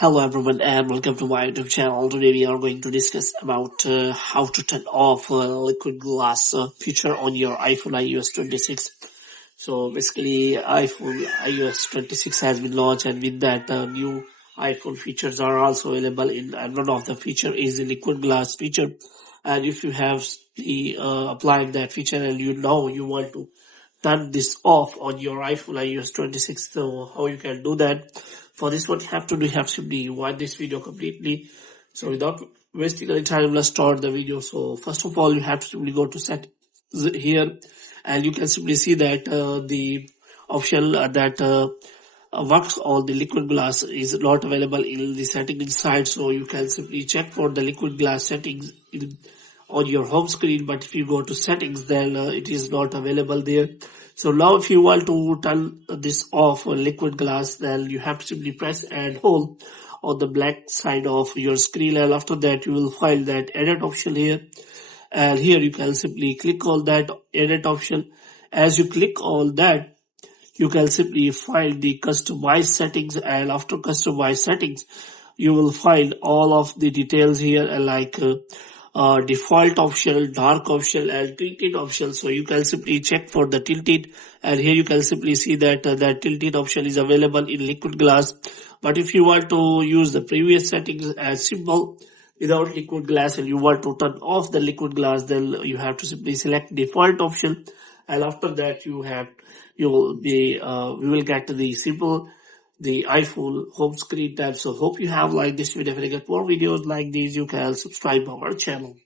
Hello everyone and welcome to my YouTube channel. Today we are going to discuss about how to turn off liquid glass feature on your iPhone iOS 26. So basically iPhone iOS 26 has been launched, and with that new iPhone features are also available and one of the feature is the liquid glass feature. And if you have applied that feature and you want to turn this off on your iPhone iOS 26, so how you can do that? For this, what you have to do, you have to simply watch this video completely. So without wasting any time, let's start the video. So first of all, you have to simply go to settings here, and you can simply see that the option that works on the liquid glass is not available in the setting inside. So you can simply check for the liquid glass settings on your home screen, but if you go to settings, then it is not available there. So now if you want to turn this off on liquid glass, then you have to simply press and hold on the black side of your screen, and after that you will find that edit option here, and here you can simply click on that edit option. As you click on that, you can simply find the customize settings, and after customize settings you will find all of the details here, default option, dark option, and tilted option. So you can simply check for the tilted, and here you can simply see that that tilted option is available in liquid glass. But if you want to use the previous settings as simple without liquid glass and you want to turn off the liquid glass, then you have to simply select default option, and after that we will get the simple the iPhone home screen tab. So hope you have liked this video. If you get more videos like these, you can subscribe our channel.